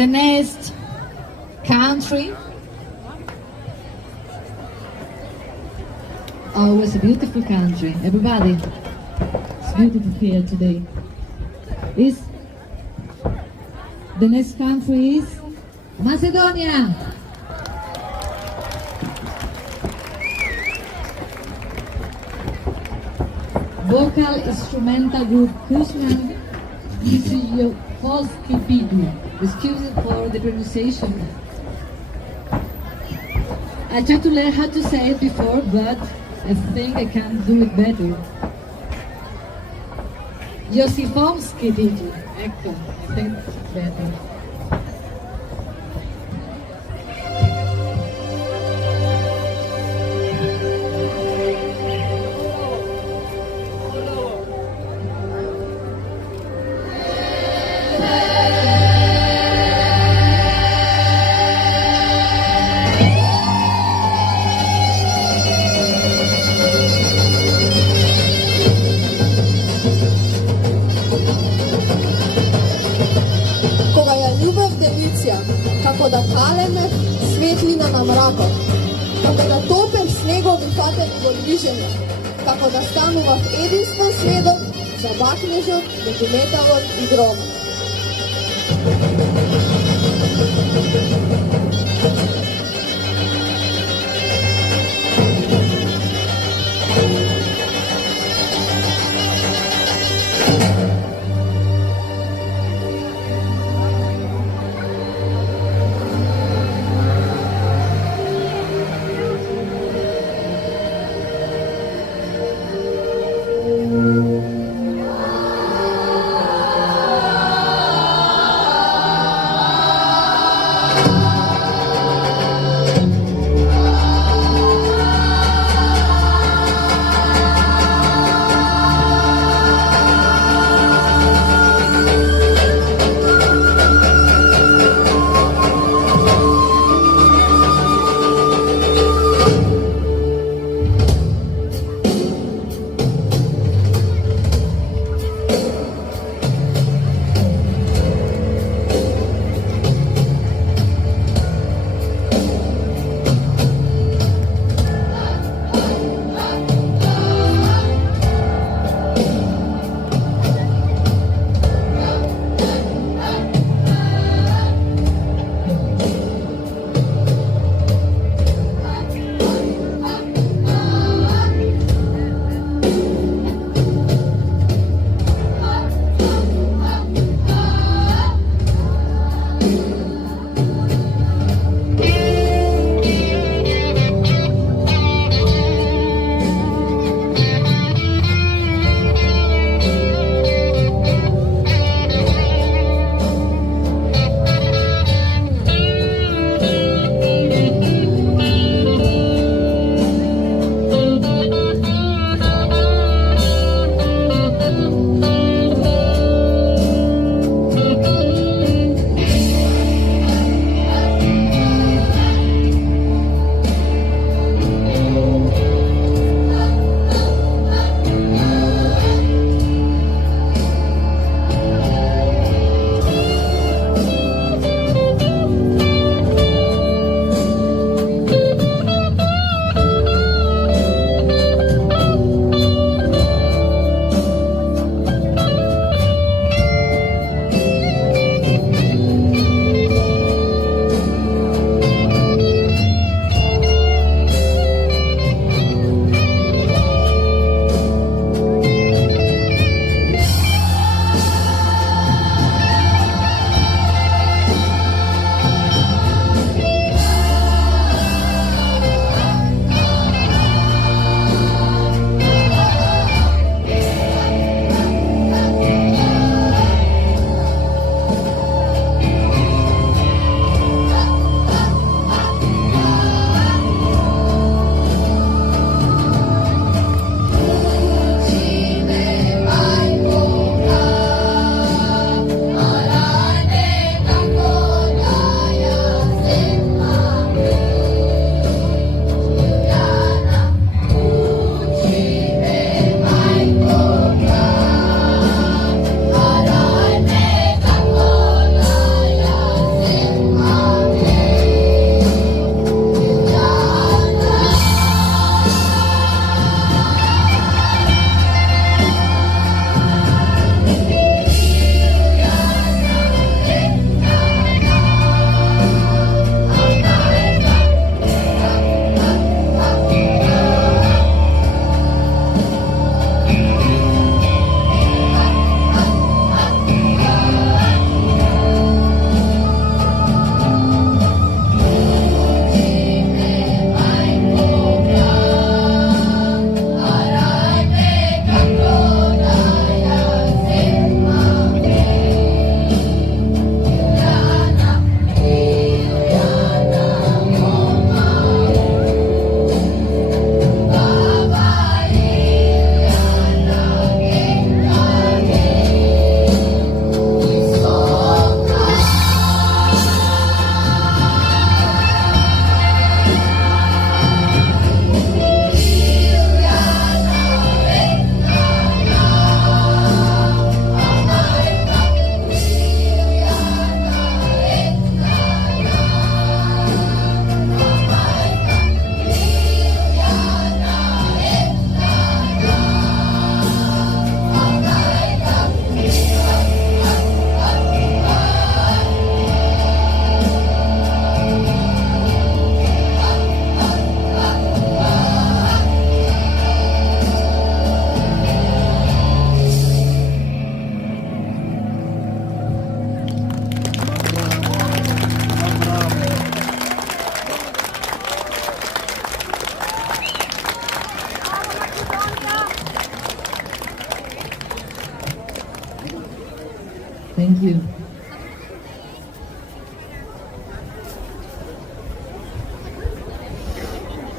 The next country. Oh, it's a beautiful country. Everybody, it's beautiful here today. The next country is Macedonia. Vocal instrumental group Kuzman Polski Bidu. Excuse me for the pronunciation. I tried to learn how to say it before, but I think I can do it better. Josifowski Bidu. Ecco, I think it's better. Kako da kaleme svetlina na mrako, kako da topem snegov vihate podviženja, kako da stanova v edinskom sledom za baknežo, dokumentavor in groma.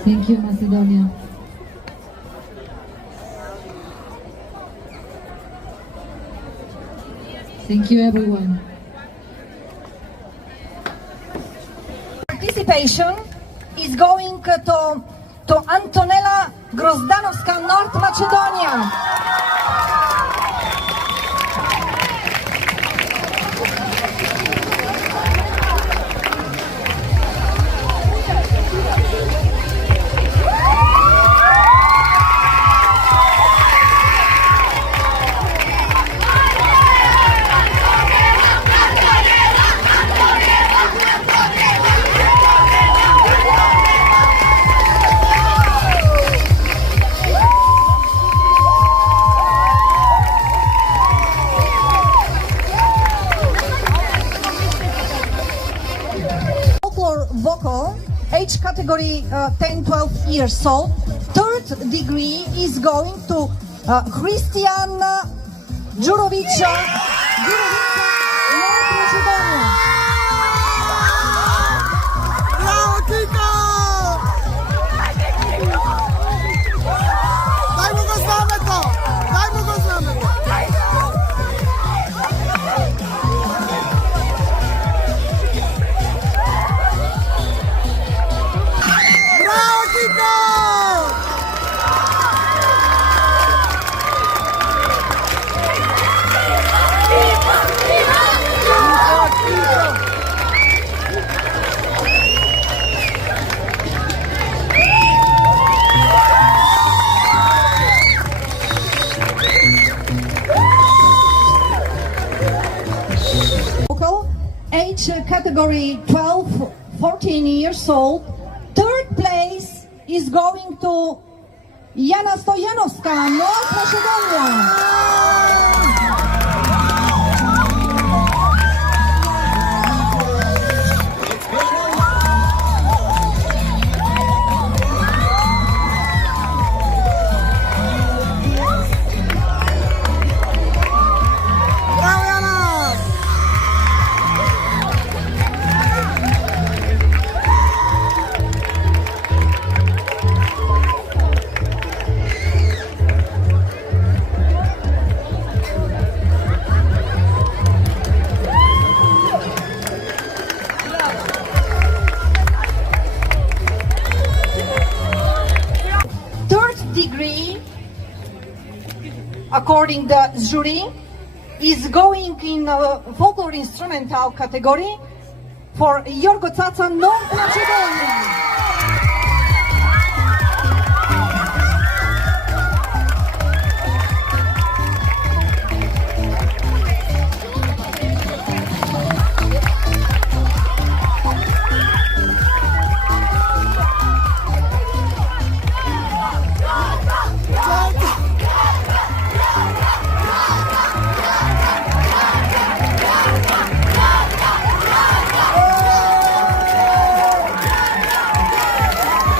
Thank you, Macedonia. Thank you, everyone. Participation is going to Antonella Grozdanowska, North Macedonia. Vocal, age category 10-12 years old. Third degree is going to Christian Jurovica, North Macedonia. Bravo, Kiko! Daj mu go znamy to! Daj mu go znamy to! Bravo, Kiko! Vocal, age category 12-14 years old. Third place is going to Jana Stojanowska, North Macedonia. Bravo, Jana! Third degree, according the jury, is going in folklore instrumental category for Jorgo Caca, North Macedonia.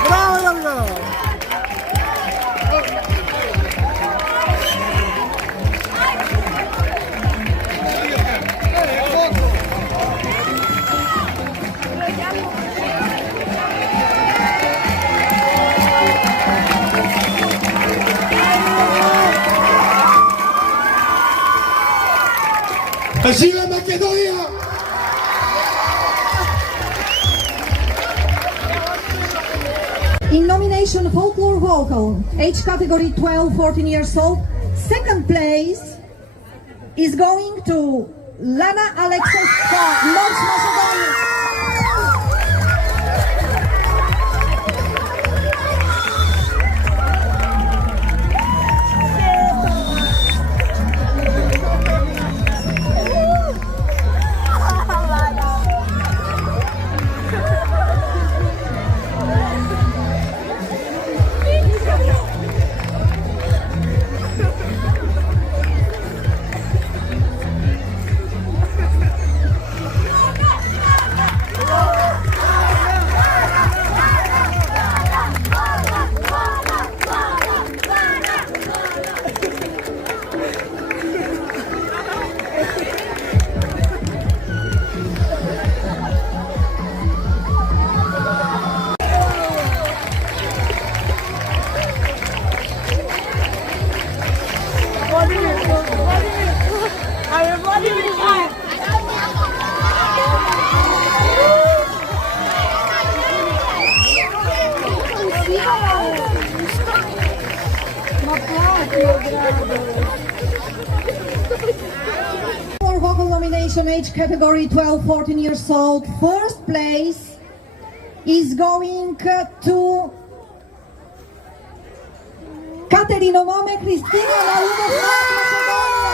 Bravo, Jorgo! Viva Macedonia! In nomination folklore vocal, age category 12-14 years old. Second place is going to Lana Alexovska, North Macedonia. nomination age category 12-14 years old. First place is going to Katerino Mome, Cristina Launo, Macedonia.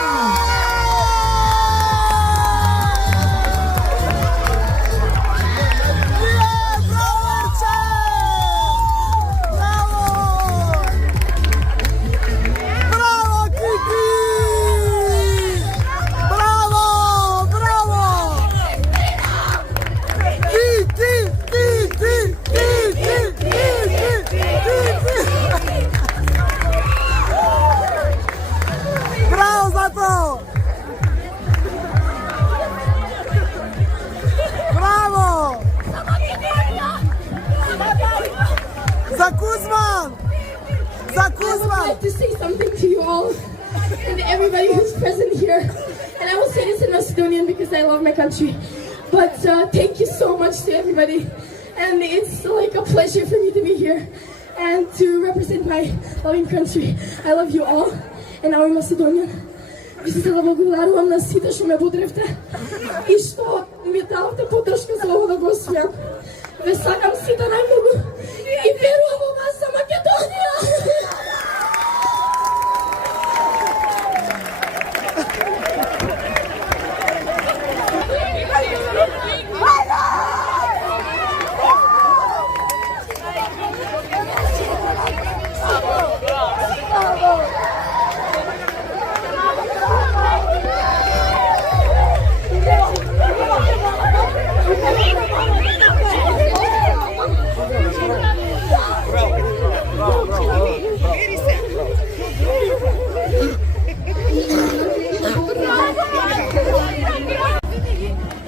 Bravo za to! Bravo! Za Kuzman! Za I would Kuzman! like to say something to you all and everybody who's present here. And I will say this in Macedonian because I love my country. But thank you so much to everybody. And it's like a pleasure for me to be here and to represent my loving country. I love you all. And now in Macedonia. Ви се благодарувам на сите што ме подревте и што ми давте поддршка за ово да го освојам. Ве сакам сите најмногу и верувам во вас за Македонија.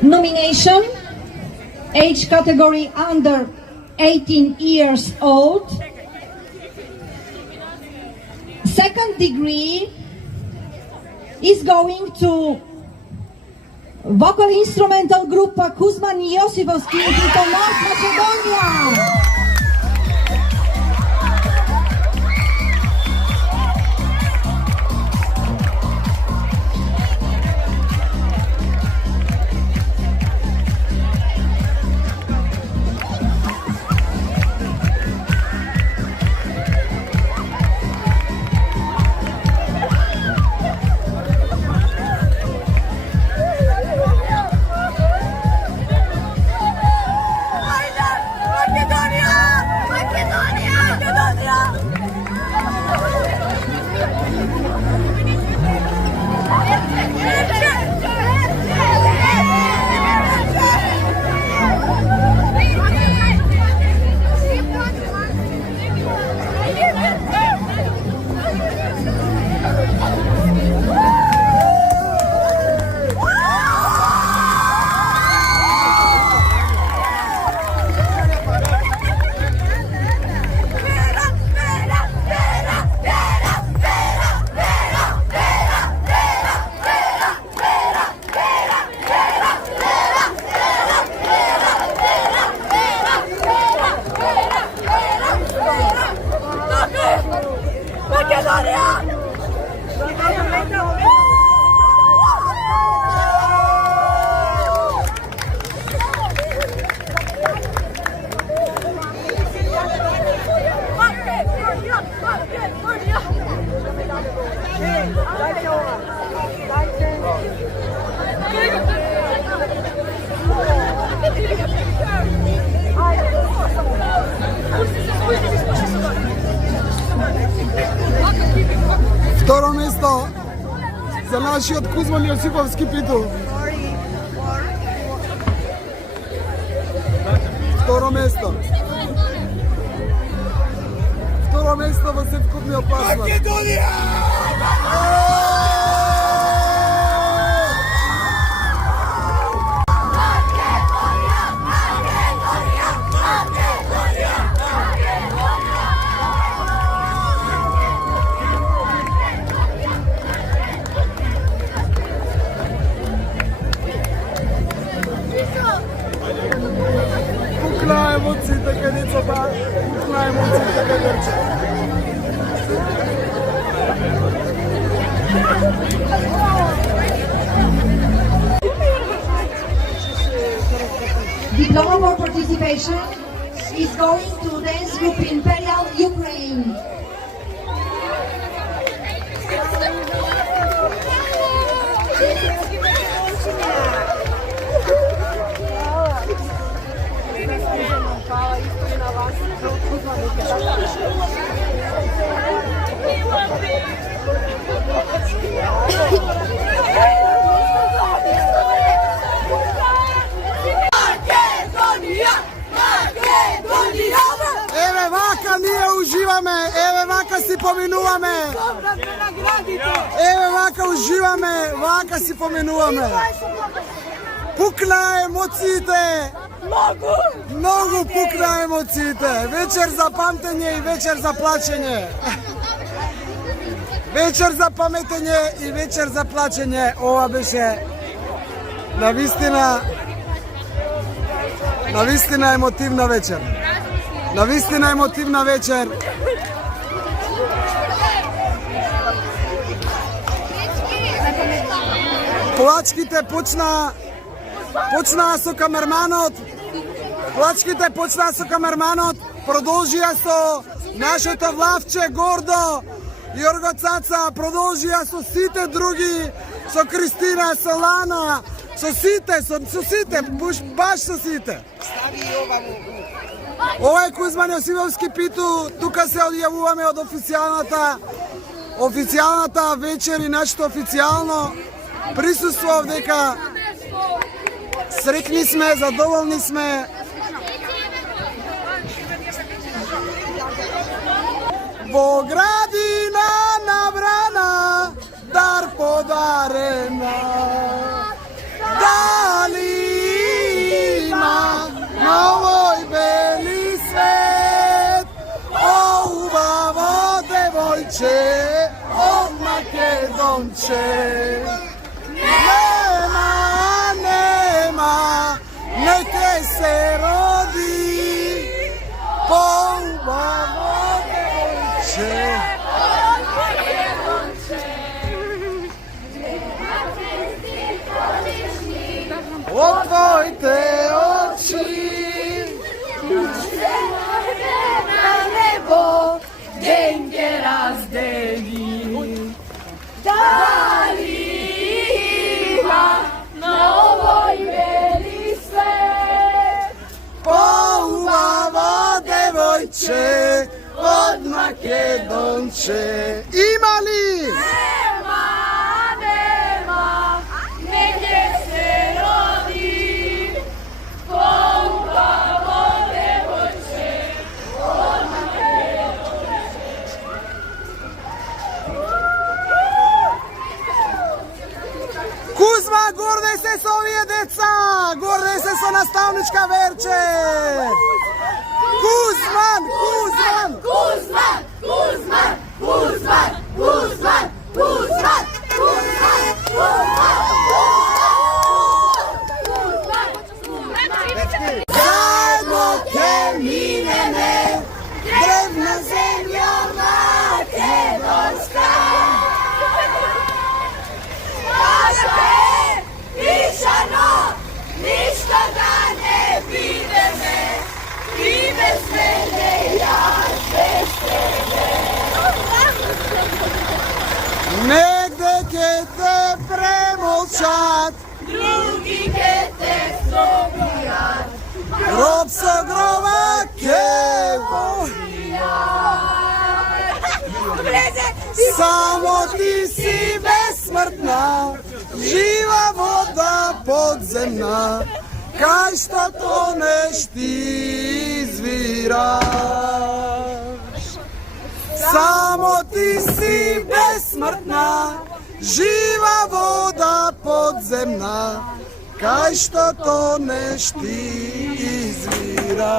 Nomination, age category under 18 years old. Second degree is going to vocal instrumental group Kuzman Josifovski from North Macedonia. Второ место за нашиот Кузман Јосиповски Питу. Второ место. Второ место во севкупниот пласман. Македонија! Пукна емоциите кај децата, пукна емоциите кај дече. diploma for participation is going to dance group Imperial Ukraine. Еве вака ние уживаме, еве вака си поминуваме. Еве вака уживаме, вака си поминуваме. Пукна емоциите. Много пукна емоциите. Вечер за памтење и вечер за плачење. Вечер за паметење и вечер за плачење. Ова беше навистина емотивна вечер. Навистина емотивна вечер. Плачките почнаа со камерманот. Плачките почнаа со камерманот. Продолжија со нашето влавче гордо. Јорго Цаца продолжија со сите други, со Кристина, со Лана, со сите, баш со сите. Ова е Кузман Јосифовски Питу, тука се одјавуваме од официјалната вечер и нашето официјално присуство дека срекни сме, задоволни сме. Во градина набрана, дар подарена, дали има на овој бели свет, о убаво девојче, од Македонче. Нема, нека се роди, по убаво девојче. От твоите очи на небо ден ге раздели. Дали има на овој бели свет по-убаво девојче од Македонче? Има ли? Нема, неќе се роди по-убаво девојче од Македонче. Кузма, гордеј се со овие деца! Гордеј се со наставничка Верче! Кузман! Кузман! Кузман! Кузман! Кузман! Кузман! Кузман! Заедно ке минеме древна земја македонска. Пишано, ништо да не видиме, и без мене јас без тебе. Негде ке те премолчат, други ке те собијат, гроб со гроба ке возијат. Само ти си безсмртна, жива вода подземна, кај што тонеш ти извираш. Само ти си безсмртна, жива вода подземна, кај што тонеш ти извираш.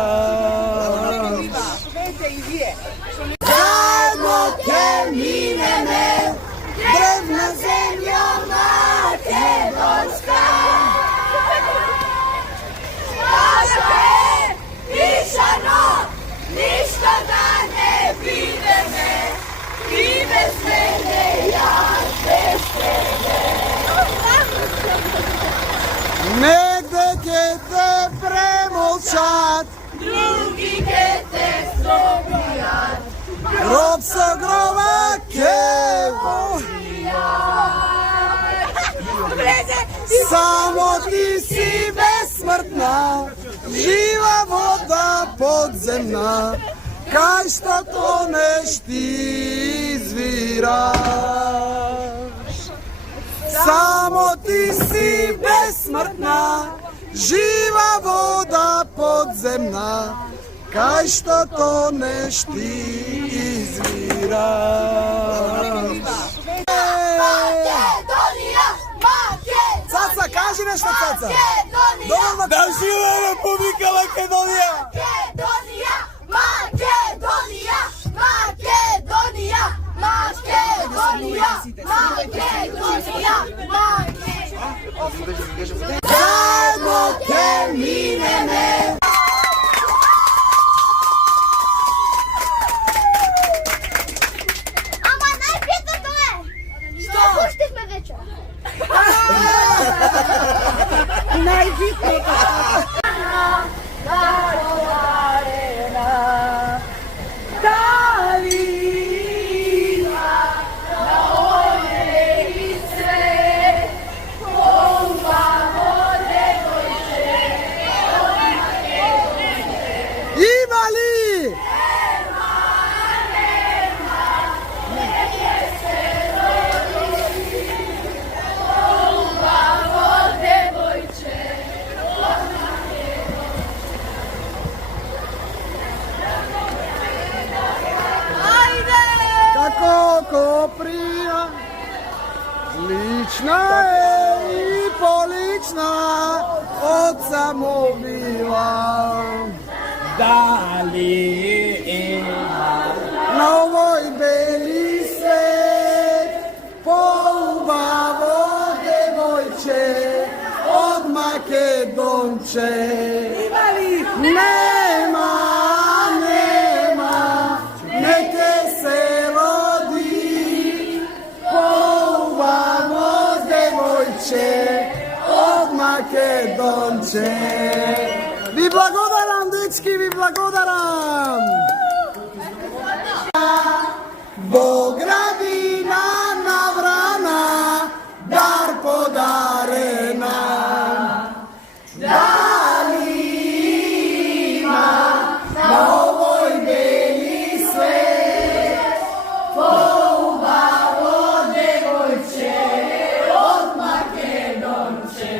Заедно ке минеме древна земја македонска. Пишано, ништо да не видиме, и без мене јас без тебе. Негде ке те премо Grob so groba kevo. Samo ti si besmrtna, živa voda podzemna, kaj što toneš ti izviraš. Samo ti si besmrtna, živa voda podzemna, kaj što toneš ti izviraš. Caca, kaži nešto, Caca. Dovoljno. Da živa Republika Makedonija. Makedonija, Makedonija, Makedonija, Makedonija, Makedonija, Makedonija. Zajedno te mineme. Ама най-битното е, що пуштихме вечер. Има ли? Kako koprija, lična je i polična, od samobila. Da li ima na ovoj beli svet poubavo devojče od Makedonče? Nema, nema, neke se rodi poubavo devojče od Makedonče. Vi blagodaram, dečki, vi blagodaram! Bogradina navrana, dar podarena. Da li ima na ovoj beli svet poubavo devojče od Makedonče?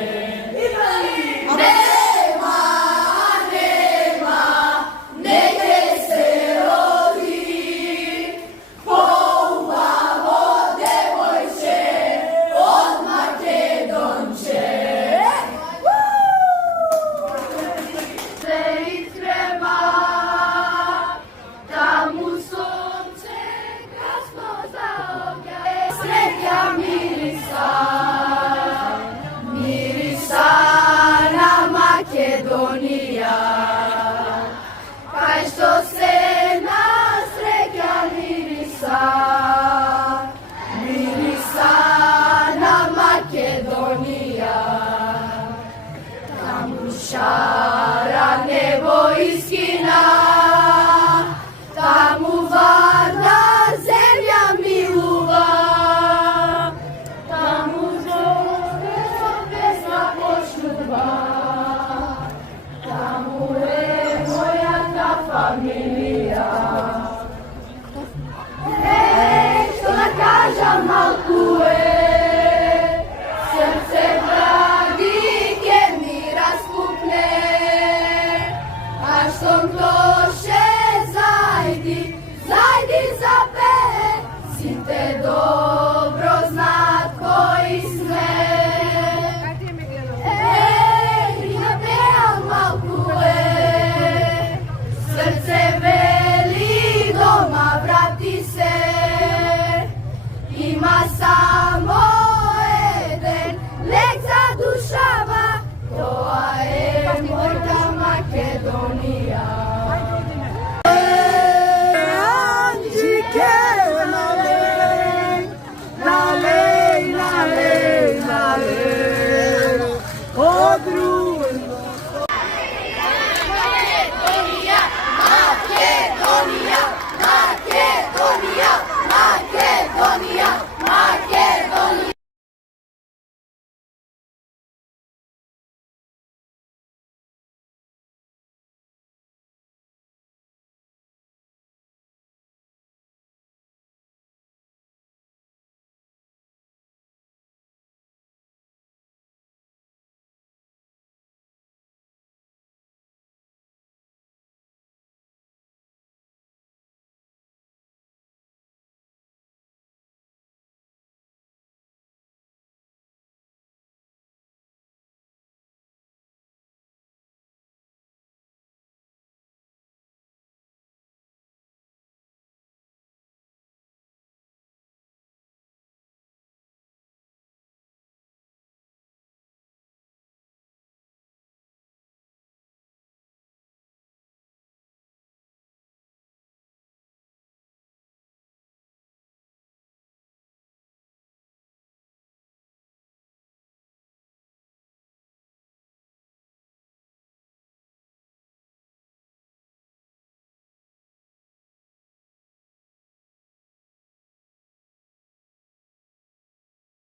Makedonija, kaj što se nas reka mirisa, mirisa na Makedonija, tamo šara nebo iskina, tamo varna zemlja miluva, tamo zove pesma počuva. Familija. Ej, što da kažem malkuje, srce dragike mi raskupne, a što to še zajdi, zajdi zapet, si te dobro znat koji sme. Ej, ja pejam malkuje, srce veli doma vrati se, ima samo jeden lek za dušava, to je moja Makedonija.